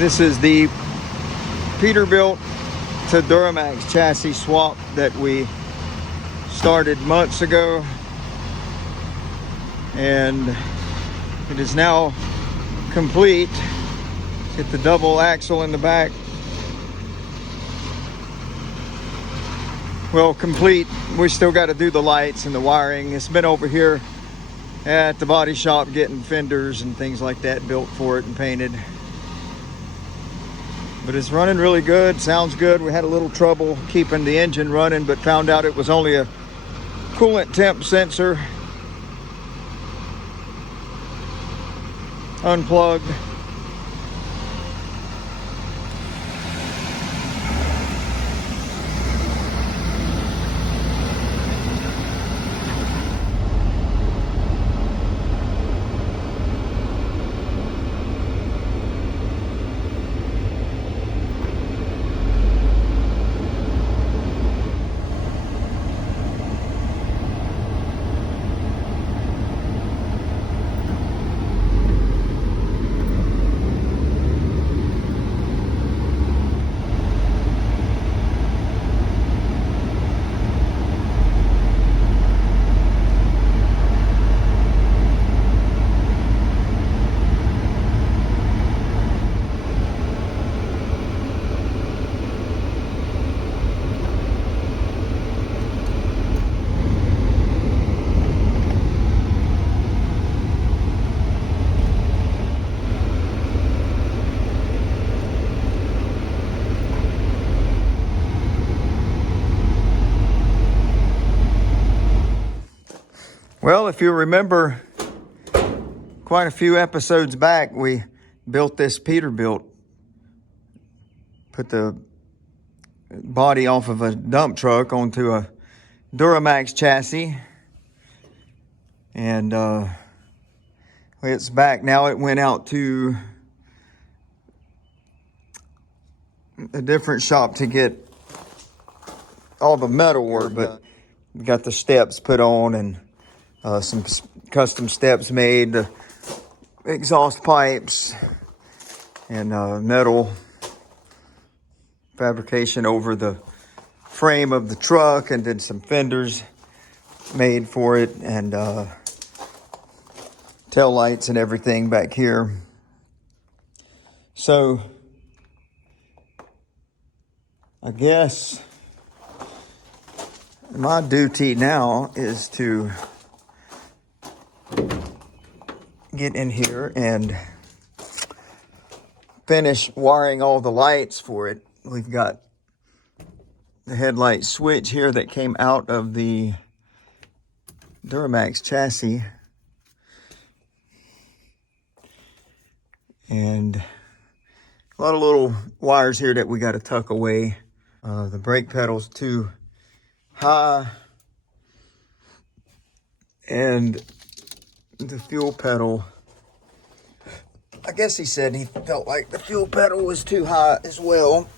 This is the Peterbilt to Duramax chassis swap that we started months ago, and it is now complete. Get the double axle in the back. Well, complete. We still got to do the lights and the wiring. It's been over here at the body shop getting fenders and things like that built for it and painted. But it's running really good, sounds good. We had a little trouble keeping the engine running, but found out it was only a coolant temp sensor. Unplugged. Well, if you remember, quite a few episodes back, we built this Peterbilt. Put the body off of a dump truck onto a Duramax chassis. And it's back now. It went out to a different shop to get all the metal work, but we got the steps put on and some custom steps made, the exhaust pipes, and metal fabrication over the frame of the truck, and did some fenders made for it, and tail lights and everything back here. So I guess my duty now is to get in here and finish wiring all the lights for it. We've got the headlight switch here that came out of the Duramax chassis, and a lot of little wires here that we got to tuck away. The brake pedal's too high, and the fuel pedal, I guess he said he felt like the fuel pedal was too high as well.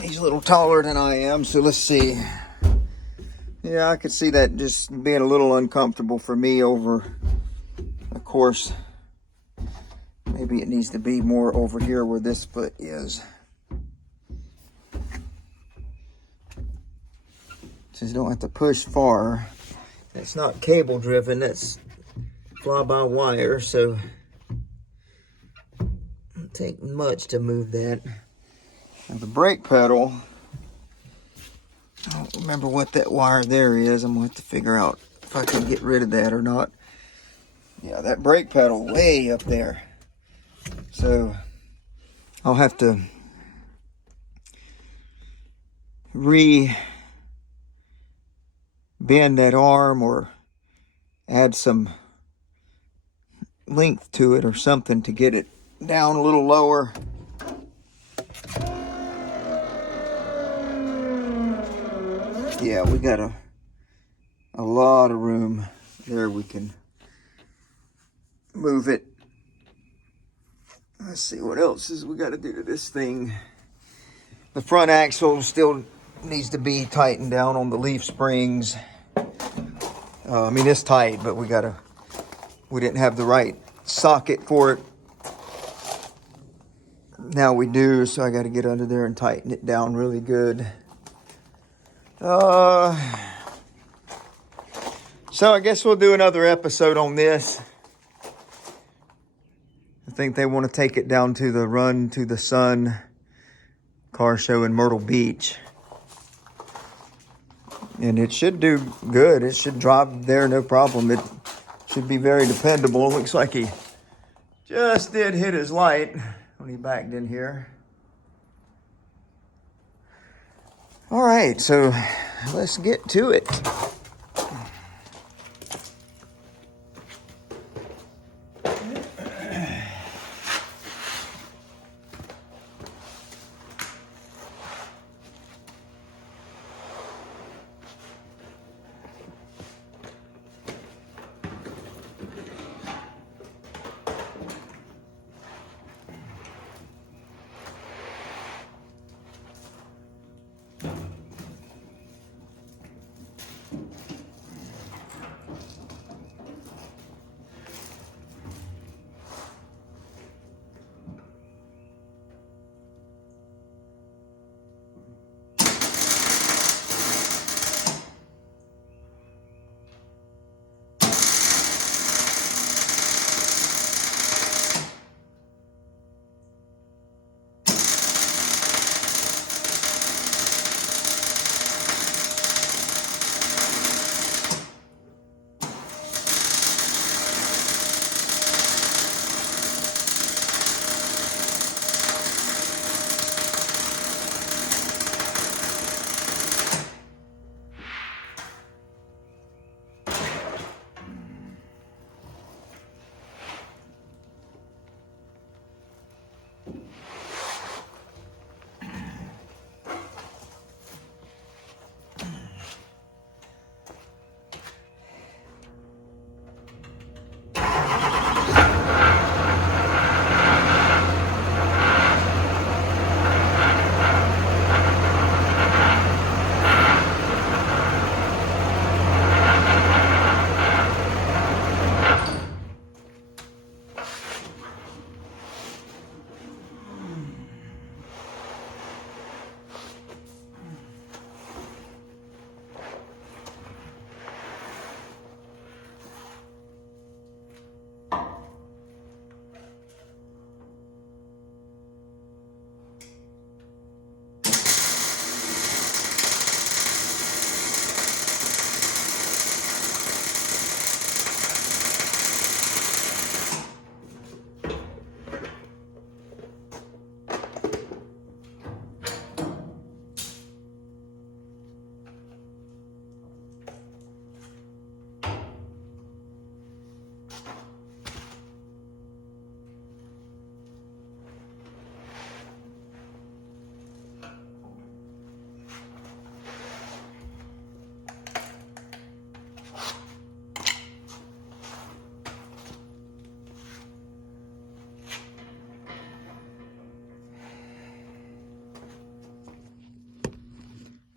He's a little taller than I am, so let's see. Yeah, I could see that just being a little uncomfortable for me over, of course, maybe it needs to be more over here where this foot is. So you don't have to push far. It's not cable driven, that's fly-by-wire, so it won't take much to move that. Now the brake pedal, I don't remember what that wire there is. I'm going to have to figure out if I can get rid of that or not. Yeah, that brake pedal way up there. So I'll have to bend that arm or add some length to it or something to get it down a little lower. Yeah, we got a lot of room there. We can move it. Let's see what else is we got to do to this thing. The front axle still needs to be tightened down on the leaf springs. I mean, it's tight, but we didn't have the right socket for it. Now we do, so I got to get under there and tighten it down really good. So I guess we'll do another episode on this. I think they want to take it down to the Run to the Sun car show in Myrtle Beach. And it should do good. It should drive there no problem. It should be very dependable. Looks like he just did hit his light when he backed in here. All right, so let's get to it.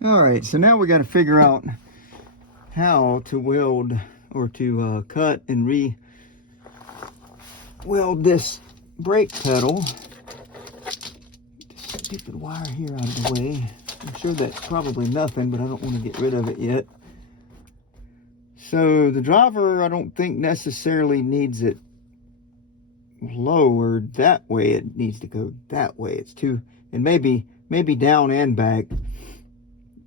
All right, so now we got to figure out how to weld or to cut and re-weld this brake pedal. This stupid wire here out of the way. I'm sure that's probably nothing, but I don't want to get rid of it yet. So the driver, I don't think necessarily needs it lowered that way. It needs to go that way. It's too, and maybe down and back.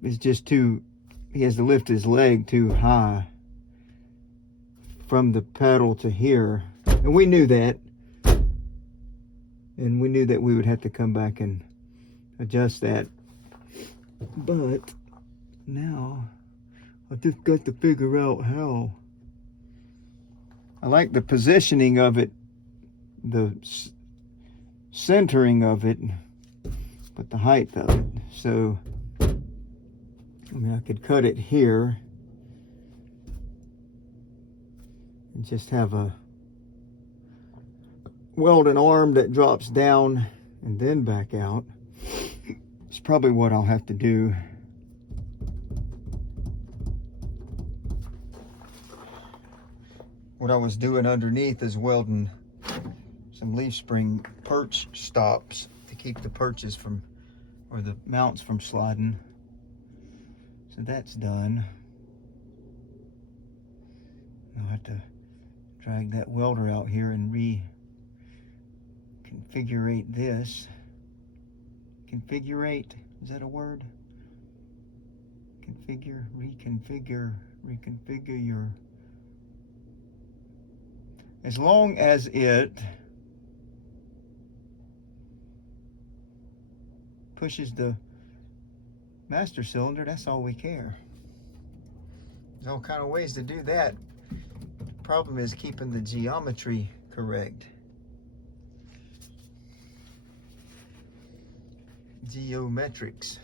It's just too, he has to lift his leg too high from the pedal to here. And we knew that. And we knew that we would have to come back and adjust that. But now I just got to figure out how. I like the positioning of it, the centering of it, but the height of it. So I mean, I could cut it here and just have a welding arm that drops down and then back out. It's probably what I'll have to do. What I was doing underneath is welding some leaf spring perch stops to keep the perches from, or the mounts from sliding. So that's done. I'll have to drag that welder out here and reconfigure this. Configurate, is that a word? Configure, reconfigure your, as long as it pushes the master cylinder, that's all we care. There's all kind of ways to do that. Problem is keeping the geometry correct. Geometrics.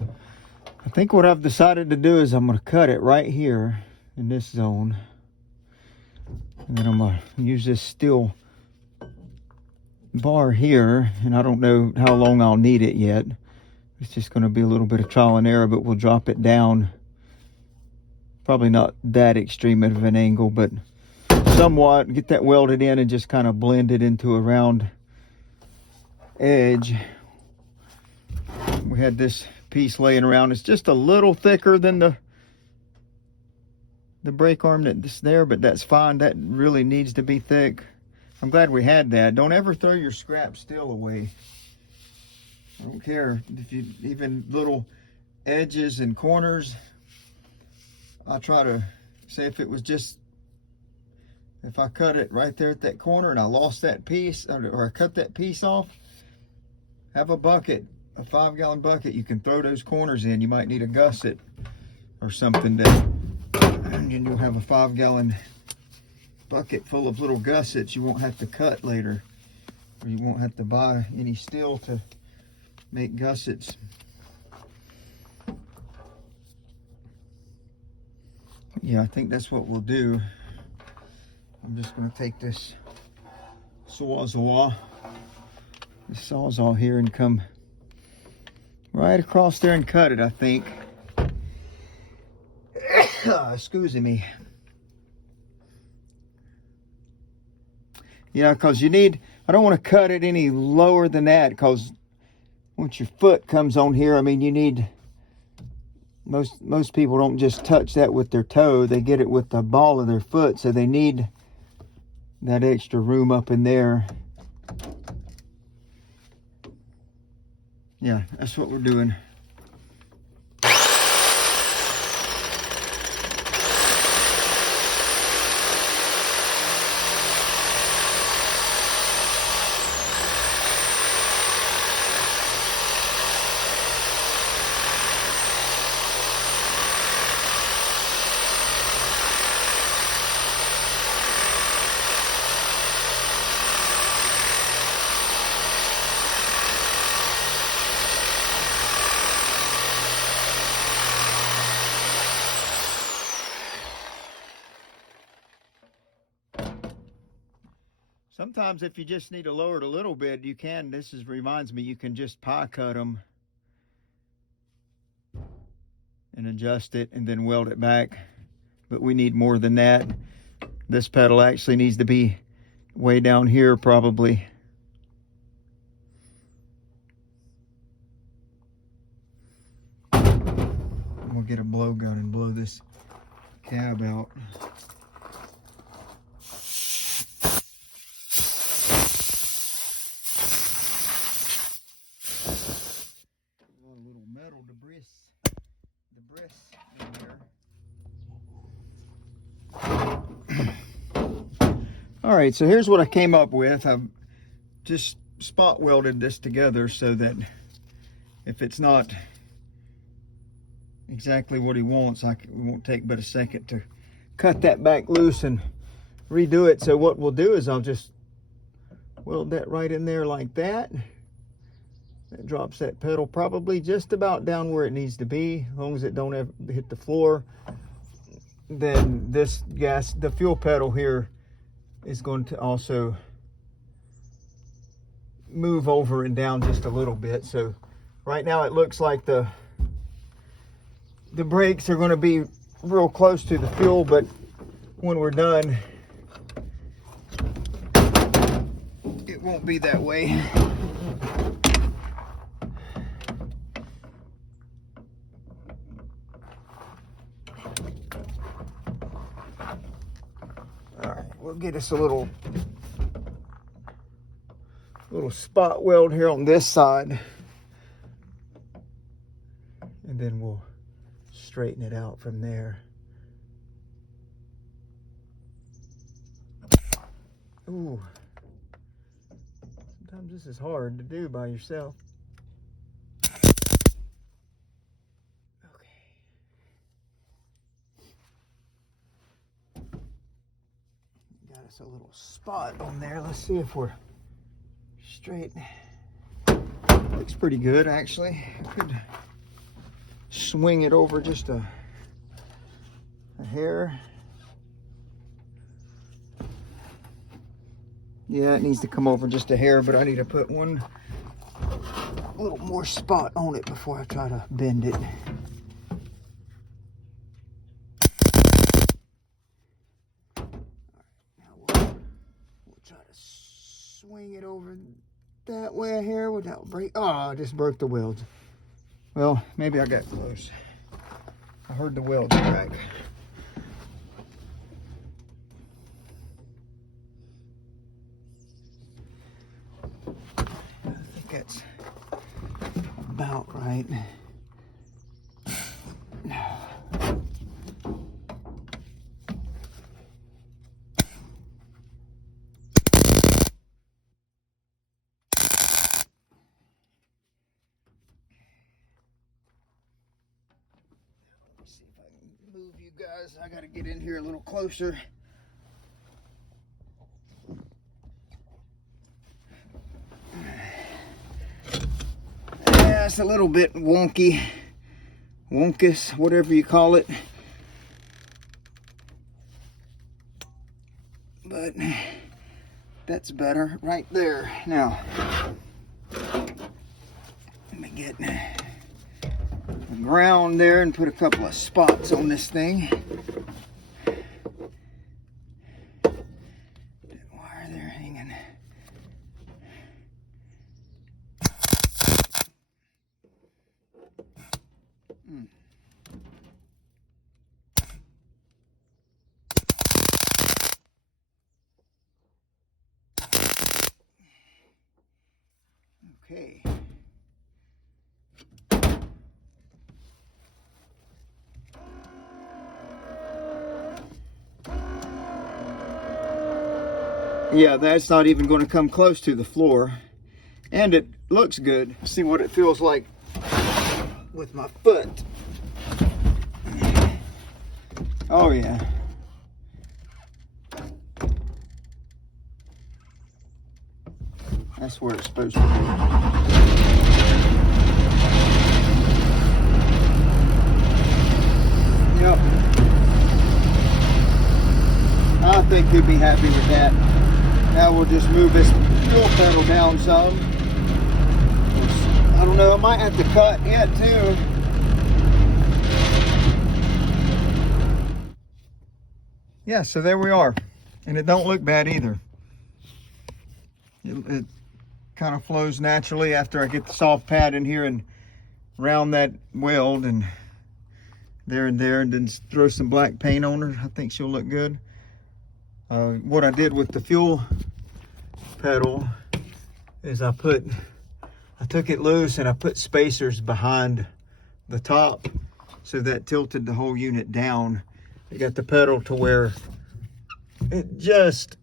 I think what I've decided to do is I'm going to cut it right here in this zone. And then I'm going to use this steel bar here. And I don't know how long I'll need it yet. It's just going to be a little bit of trial and error, but we'll drop it down. Probably not that extreme of an angle, but somewhat. Get that welded in and just kind of blend it into a round edge. We had this piece laying around. It's just a little thicker than the brake arm that's there, but that's fine. That really needs to be thick. I'm glad we had that. Don't ever throw your scrap steel away. I don't care if you, even little edges and corners. I try to say if it was just, if I cut it right there at that corner and I lost that piece, or I cut that piece off, have a bucket, a 5-gallon bucket. You can throw those corners in. You might need a gusset or something that, and you'll have a 5-gallon bucket full of little gussets you won't have to cut later, or you won't have to buy any steel to make gussets. Yeah, I think that's what we'll do. I'm just going to take this sawzall here and come right across there and cut it, I think. Excuse me. Yeah, because you need, I don't want to cut it any lower than that, because once your foot comes on here, I mean, you need, most people don't just touch that with their toe, they get it with the ball of their foot, so they need that extra room up in there. Yeah, that's what we're doing. Sometimes if you just need to lower it a little bit, you can. Reminds me, you can just pie cut them and adjust it and then weld it back. But we need more than that. This pedal actually needs to be way down here probably. We'll get a blowgun and blow this cab out. All right, so here's what I came up with. I've just spot welded this together so that if it's not exactly what he wants, it won't take but a second to cut that back loose and redo it. So what we'll do is I'll just weld that right in there like that. That drops that pedal probably just about down where it needs to be, as long as it don't ever hit the floor. Then this the fuel pedal here is going to also move over and down just a little bit. So right now it looks like the brakes are going to be real close to the fuel, but when we're done, it it won't be that way. All right, we'll get us a little spot weld here on this side, and then we'll straighten it out from there. Ooh, sometimes this is hard to do by yourself. Okay. Got us a little spot on there. Let's see if we're straight. Looks pretty good, actually. I could swing it over just a hair. Yeah, it needs to come over just a hair, but I need to put one little more spot on it before I try to bend it. Now we'll try to swing it over that way a hair without break. Oh, I just broke the welds. Well, maybe I got close. I heard the welds crack. That's about right. Let's see if I can move you guys. I gotta get in here a little closer. Yeah, it's a little bit wonky, wonkus, whatever you call it. But that's better right there. Now, let me get the ground there and put a couple of spots on this thing. That wire there hanging. Okay. Yeah, that's not even going to come close to the floor. And it looks good. See what it feels like with my foot. Oh yeah. That's where it's supposed to be. Yep. I think you'll be happy with that. Now we'll just move this fuel pedal down some. I don't know, I might have to cut it too. Yeah, so there we are. And it don't look bad either. It kind of flows naturally after I get the soft pad in here and round that weld and there, and then throw some black paint on her. I think she'll look good. What I did with the fuel pedal is I took it loose and I put spacers behind the top, so that tilted the whole unit down. I got the pedal to where it just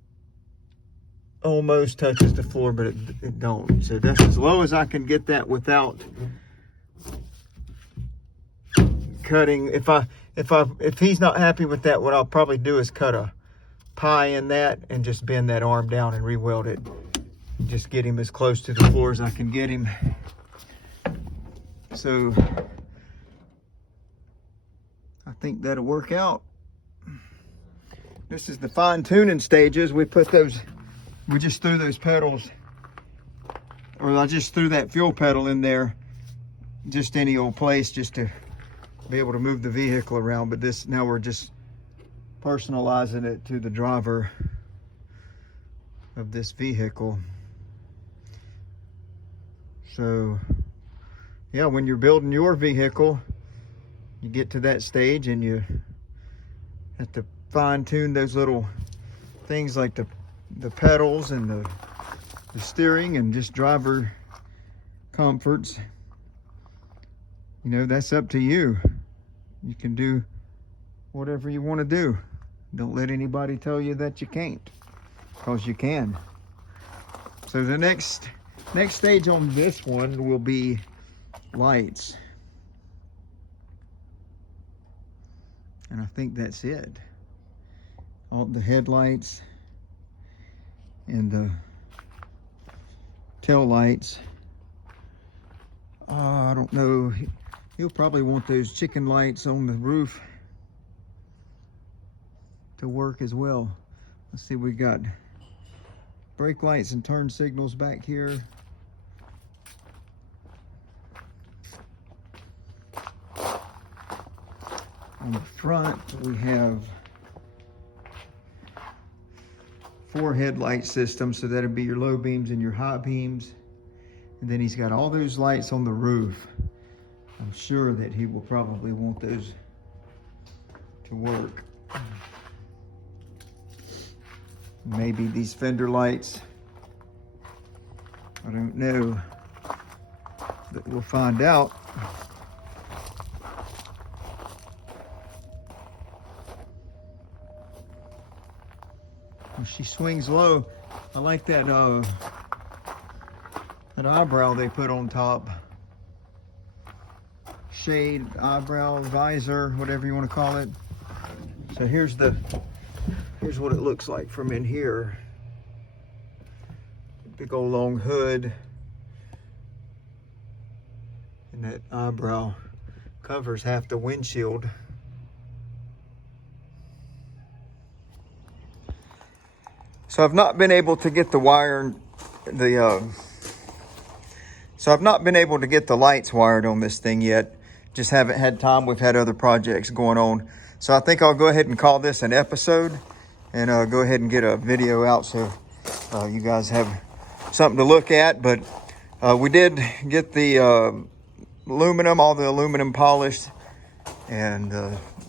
almost touches the floor, but it don't. So that's as low as I can get that without cutting. If he's not happy with that, what I'll probably do is cut a pie in that and just bend that arm down and re-weld it. Just get him as close to the floor as I can get him. So I think that'll work out. This is the fine tuning stages. We just threw those pedals, or I just threw that fuel pedal in there, just any old place, just to be able to move the vehicle around. But now we're just personalizing it to the driver of this vehicle. So yeah, when you're building your vehicle, you get to that stage and you have to fine tune those little things like the pedals and the steering and just driver comforts. You know, that's up to you. You can do whatever you want to do. Don't let anybody tell you that you can't, because you can. So the next stage on this one will be lights. And I think that's it. All the headlights and the tail lights. I don't know. He'll probably want those chicken lights on the roof to work as well. Let's see, we got brake lights and turn signals back here. On the front, we have 4 headlight systems, so that'd be your low beams and your high beams. And then he's got all those lights on the roof. I'm sure that he will probably want those to work. Maybe these fender lights. I don't know, but we'll find out. When she swings low, I like that eyebrow they put on top. Shade, eyebrow, visor, whatever you want to call it. So here's what it looks like from in here. Big old long hood. And that eyebrow covers half the windshield. So I've not been able to get the wire, so I've not been able to get the lights wired on this thing yet. Just haven't had time. We've had other projects going on. So I think I'll go ahead and call this an episode and go ahead and get a video out so you guys have something to look at. But we did get the aluminum, all the aluminum polished, and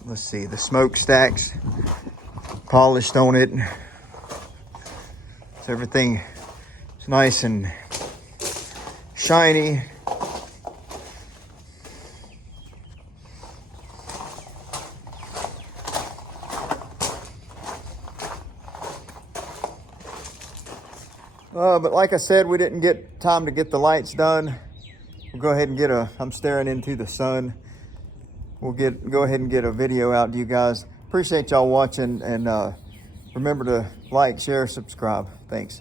let's see, the smokestacks polished on it. So everything is nice and shiny. But like I said, we didn't get time to get the lights done. We'll go ahead and get I'm staring into the sun. We'll go ahead and get a video out to you guys. Appreciate y'all watching, and remember to like, share, subscribe. Thanks.